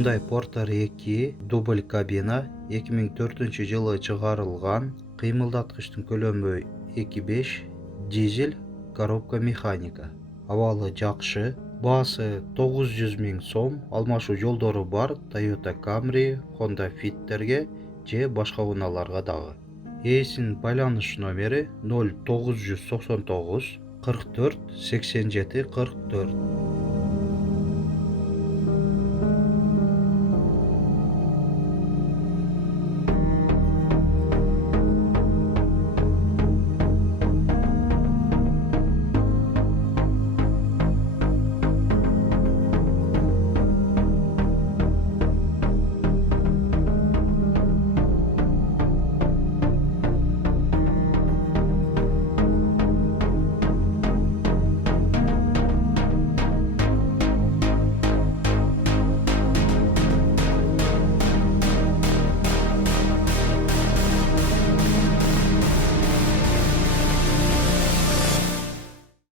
Hyundai Porter 2 дубль кабина 2004 жылы чыгарылган. Кыймылдаткычтын көлөмү 2.5, дизель, коробка механика. Абалы жакшы. Баасы 900 000 сом. Алмашуу жолдору бар Toyota Camry, Honda Fit'терге же башка унааларга дагы. Ээсинин байланыш номери 0999 44 87 44.